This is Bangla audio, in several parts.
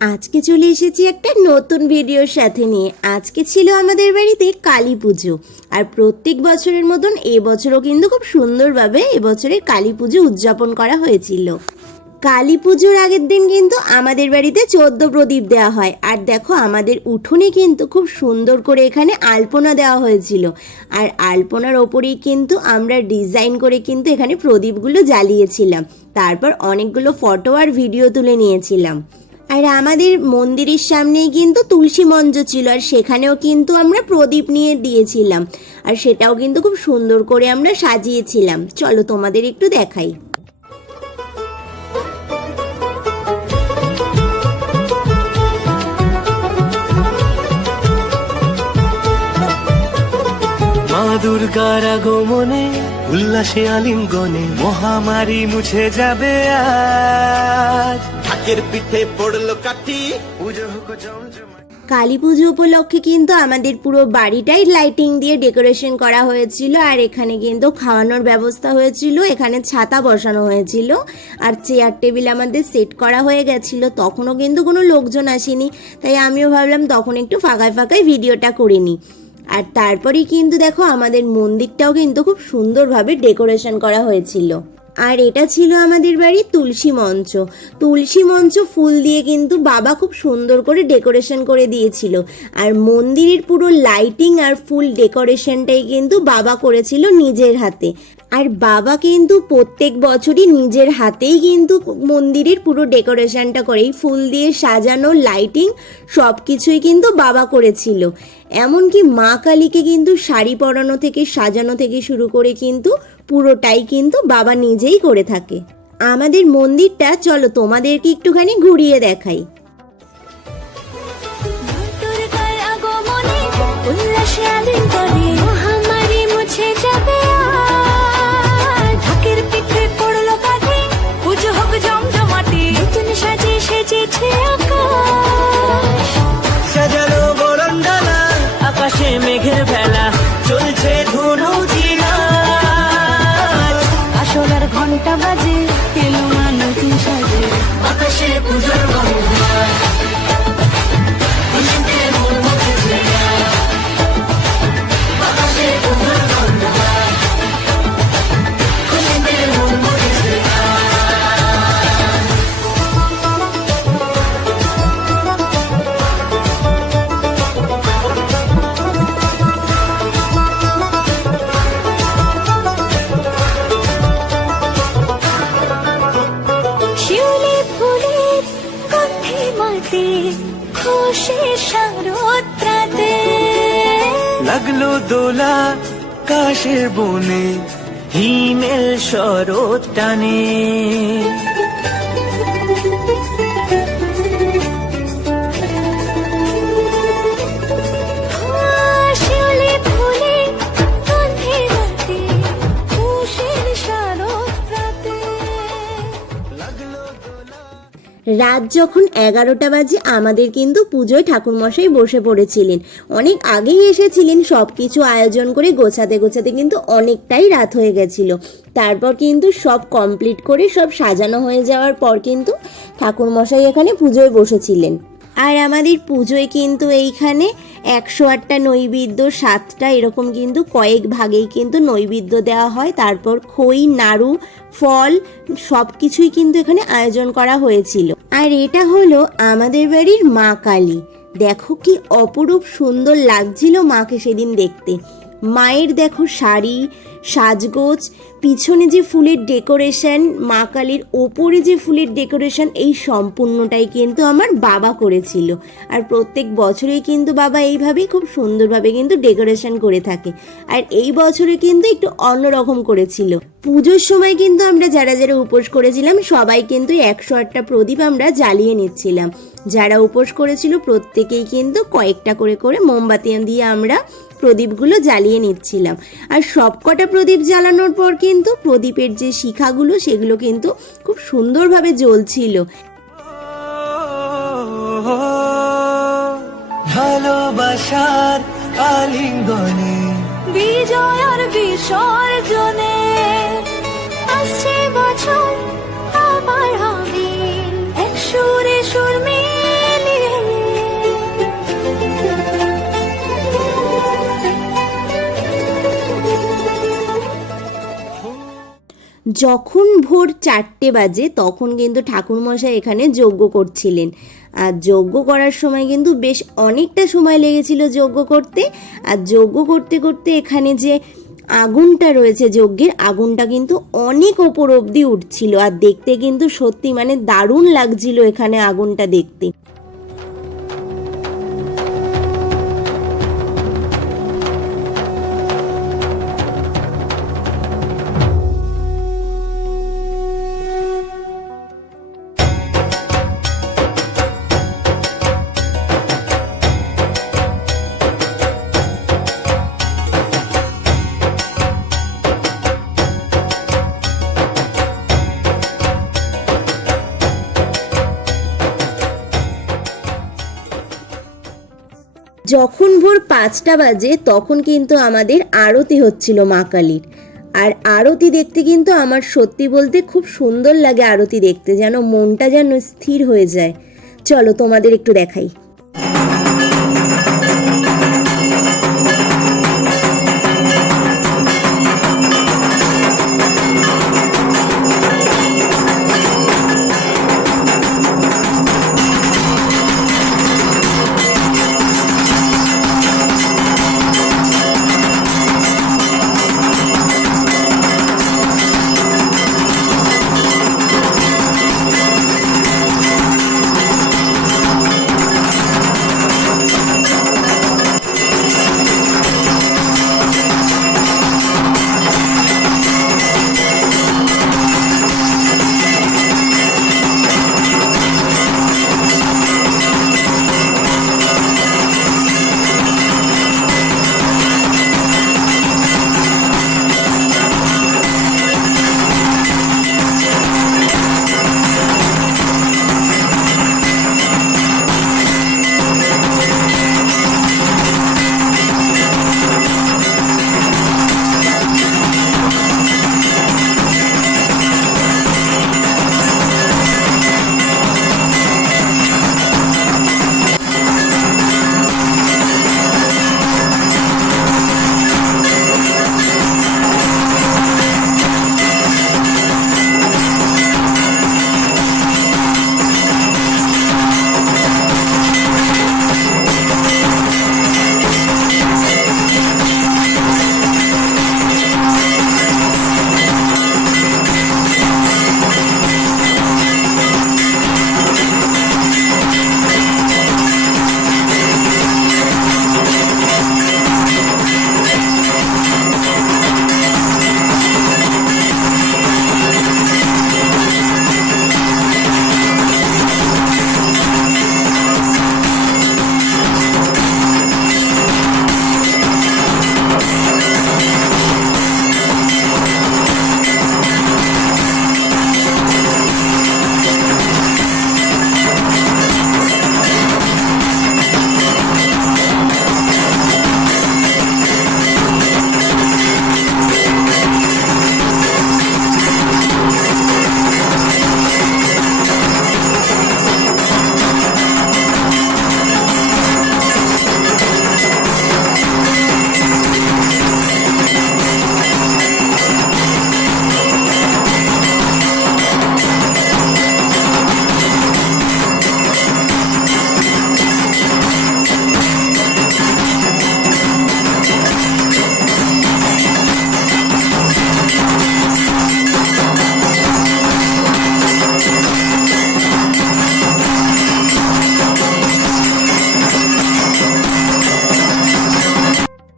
আজকে চলে এসেছি একটা নতুন ভিডিওর সাথে নিয়ে। আজকে ছিল আমাদের বাড়িতে কালী পুজো, আর প্রত্যেক বছরের মতন এবছরও কিন্তু খুব সুন্দরভাবে এবছরের কালী পুজো উদযাপন করা হয়েছিল। কালী পুজোর আগের দিন কিন্তু আমাদের বাড়িতে 14 প্রদীপ দেওয়া হয়। আর দেখো আমাদের উঠোনে কিন্তু খুব সুন্দর করে এখানে আলপনা দেওয়া হয়েছিল, আর আলপনার ওপরেই কিন্তু আমরা ডিজাইন করে কিন্তু এখানে প্রদীপগুলো জ্বালিয়েছিলাম। তারপর অনেকগুলো ফটো আর ভিডিও তুলে নিয়েছিলাম। আর আমাদের মন্দিরের সামনেই কিন্তু তুলসী মঞ্চ ছিল, আর সেখানেও কিন্তু আমরা প্রদীপ নিয়ে দিয়েছিলাম, আর সেটাও কিন্তু খুব সুন্দর করে আমরা সাজিয়েছিলাম। চলো তোমাদের একটু দেখাই। মা দুর্গার আগমনে উল্লাসে আলিঙ্গনে মহামারী মুছে যাবে আজ। ঢাকের পিঠে পড়লো কাঠি, পুজো হোক জমজমাট। কালী পুজো উপলক্ষে কিন্তু আমাদের পুরো বাড়িটাই লাইটিং দিয়ে ডেকোরেশন করা হয়েছিল, আর এখানে কিন্তু খাওয়ানোর ব্যবস্থা হয়েছিল, এখানে ছাতা বসানো হয়েছিল, আর চেয়ার টেবিল আমাদের সেট করা হয়ে গেছিল। তখনও কিন্তু কোনো লোকজন আসেনি, তাই আমিও ভাবলাম তখন একটু ফাঁকায় ফাঁকায় ভিডিওটা করে নিই। আর তারপরেই কিন্তু দেখো আমাদের মন্দিরটাও কিন্তু খুব সুন্দরভাবে ডেকোরেশন করা হয়েছিল। আর এটা ছিল আমাদের বাড়ির তুলসী মঞ্চ। তুলসী মঞ্চ ফুল দিয়ে কিন্তু বাবা খুব সুন্দর করে ডেকোরেশন করে দিয়েছিল, আর মন্দিরের পুরো লাইটিং আর ফুল ডেকোরেশনটাই কিন্তু বাবা করেছিল নিজের হাতে। আর বাবা কিন্তু প্রত্যেক বছরই নিজের হাতেই কিন্তু মন্দিরের পুরো ডেকোরেশনটা করে, ফুল দিয়ে সাজানো, লাইটিং সব কিছুই কিন্তু বাবা করেছিল। এমনকি মা কালীকে কিন্তু শাড়ি পরানো থেকে সাজানো থেকে শুরু করে কিন্তু পুরোটাই কিন্তু বাবা নিজেই করে থাকে। আমাদের মন্দিরটা চলো তোমাদেরকে একটুখানি ঘুরিয়ে দেখাই। সাজানো বরণডালা, আকাশে মেঘের ভেলা, চলছে ধনু জিনাজ। আসলার ঘন্টা বাজে, এলো না নতুন সাজে, আকাশে পূজার বন্ধন। শিউলি ফুলের গন্ধে মাতে, খুশির শারদরাতে, লাগলো দোলা কাশের বনে, হিমেল শরৎ টানে। শিউলি ফুলের গন্ধে মাতে, খুশির শারদরাতে। রাত যখন 11টা বাজে আমাদের কিন্তু পুজোয় ঠাকুরমশাই বসে পড়েছিলেন। অনেক আগেই এসেছিলেন, সব কিছু আয়োজন করে গোছাতে গোছাতে কিন্তু অনেকটাই রাত হয়ে গেছিল। তারপর কিন্তু সব কমপ্লিট করে সব সাজানো হয়ে যাওয়ার পর কিন্তু ঠাকুরমশাই এখানে পুজোয় বসেছিলেন। আর আমাদের পুজোয় কিন্তু এইখানে 108টা নৈবেদ্য, 7টা এরকম কিন্তু কয়েক ভাগেই কিন্তু নৈবেদ্য দেওয়া হয়। তারপর খই, নাড়ু, ফল সব কিছুই কিন্তু এখানে আয়োজন করা হয়েছিল। আর এটা হলো আমাদের বাড়ির মা কালী। দেখো কি অপরূপ সুন্দর লাগছিল মাকে সেদিন দেখতে। মায়ের দেখো শাড়ি, সাজগোজ, পিছনে যে ফুলের ডেকোরেশন, মা কালীর ওপরে যে ফুলের ডেকোরেশন, এই সম্পূর্ণটাই কিন্তু আমার বাবা করেছিল। আর প্রত্যেক বছরেই কিন্তু বাবা এইভাবেই খুব সুন্দরভাবে কিন্তু ডেকোরেশন করে থাকে। আর এই বছরে কিন্তু একটু অন্যরকম করেছিল। পুজোর সময় কিন্তু আমরা যারা যারা উপোস করেছিলাম সবাই কিন্তু 108টা প্রদীপ আমরা জ্বালিয়ে নিচ্ছিলাম। যারা উপোস করেছিল প্রত্যেকেই কিন্তু কয়েকটা করে করে মোমবাতি দিয়ে আমরা প্রদীপগুলো জ্বালিয়ে নিচ্ছিলাম। আর সবকটা প্রদীপ জ্বালানোর পর কিন্তু প্রদীপের যে শিখাগুলো সেগুলো কিন্তু খুব সুন্দরভাবে জ্বলছিল। ভালোবাসার আলিঙ্গনে, বিজয় আর বিসর্জনে, আসছে বছর আবার হবে এক সুরে সুর মিলে। যখন ভোর 4টে বাজে তখন কিন্তু ঠাকুরমশাই এখানে যজ্ঞ করছিলেন। আর যজ্ঞ করার সময় কিন্তু বেশ অনেকটা সময় লেগেছিল যজ্ঞ করতে। আর যজ্ঞ করতে করতে এখানে যে আগুনটা রয়েছে যজ্ঞের, আগুনটা কিন্তু অনেক ওপর অবধি উঠছিল। আর দেখতে কিন্তু সত্যি মানে দারুণ লাগছিল এখানে আগুনটা দেখতে। যখন ভোর 5টা বাজে তখন কিন্তু আমাদের আরতি হচ্ছিল মা কালীর। আর আরতি দেখতে কিন্তু আমার সত্যি বলতে খুব সুন্দর লাগে আরতি দেখতে, যেন মনটা যেন স্থির হয়ে যায়। চলো তোমাদের একটু দেখাই।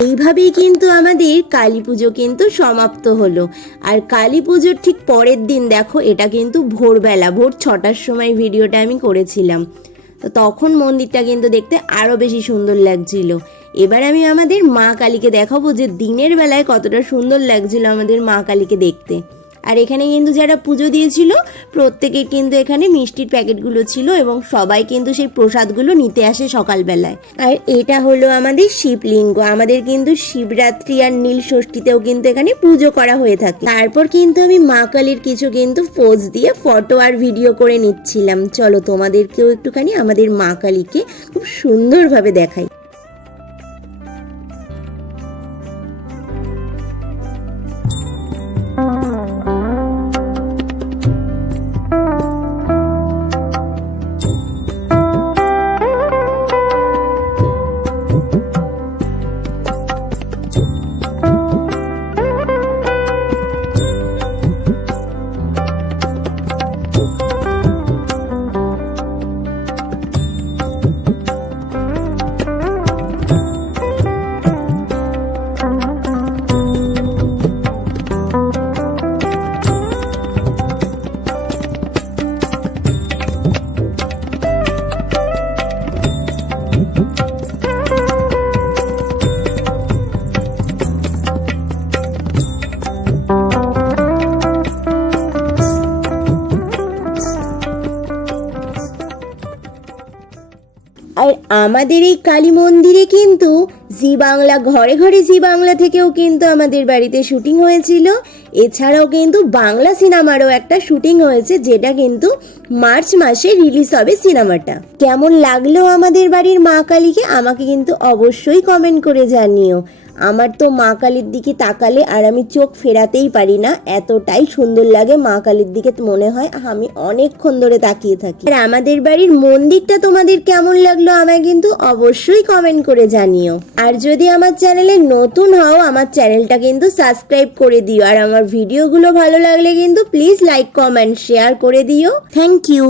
এইভাবেই কিন্তু আমাদের কালী পুজো কিন্তু সমাপ্ত হলো। আর কালী পুজোর ঠিক পরের দিন দেখো, এটা কিন্তু ভোরবেলা, ভোর 6টার সময় ভিডিওটা আমি করেছিলাম। তো তখন মন্দিরটা কিন্তু দেখতে আরও বেশি সুন্দর লাগছিল। এবার আমি আমাদের মা কালীকে দেখাবো যে দিনের বেলায় কতটা সুন্দর লাগছিল আমাদের মা কালীকে দেখতে। আর এখানে কিন্তু যারা পুজো দিয়েছিল প্রত্যেকের কিন্তু এখানে মিষ্টির প্যাকেটগুলো ছিল এবং সবাই কিন্তু সেই প্রসাদগুলো নিতে আসে সকালবেলায়। আর এটা হলো আমাদের শিবলিঙ্গ। আমাদের কিন্তু শিবরাত্রি আর নীল ষষ্ঠীতেও কিন্তু এখানে পুজো করা হয়ে থাকে। তারপর কিন্তু আমি মা কালীর কিছু কিন্তু পোজ দিয়ে ফটো আর ভিডিও করে নিচ্ছিলাম। চলো তোমাদেরকেও একটুখানি আমাদের মা কালীকে খুব সুন্দরভাবে দেখাই। আর আমাদের এই কালী মন্দিরে কিন্তু জি বাংলা, ঘরে ঘরে জি বাংলা থেকেও কিন্তু আমাদের বাড়িতে শুটিং হয়েছিল। এছাড়াও কিন্তু বাংলা সিনেমারও একটা শুটিং হয়েছে, যেটা কিন্তু মার্চ মাসে রিলিজ হবে সিনেমাটা। কেমন লাগলো আমাদের বাড়ির মা কালীকে আমাকে কিন্তু অবশ্যই কমেন্ট করে জানিও। আমার তো মা কালীর দিকে তাকালে আর আমি চোখ ফেরাতেই পারি না, এতটাই সুন্দর লাগে মা কালীর দিকে, মনে হয় আমি অনেকক্ষণ ধরে তাকিয়ে থাকি। আর আমাদের বাড়ির মন্দিরটা তোমাদের কেমন লাগলো আমায় কিন্তু অবশ্যই কমেন্ট করে জানিও। আর যদি আমার চ্যানেলে নতুন হও, আমার চ্যানেলটা কিন্তু সাবস্ক্রাইব করে দিও। আর আমার ভিডিওগুলো ভালো লাগলে কিন্তু প্লিজ লাইক, কমেন্ট, শেয়ার করে দিও। Thank you.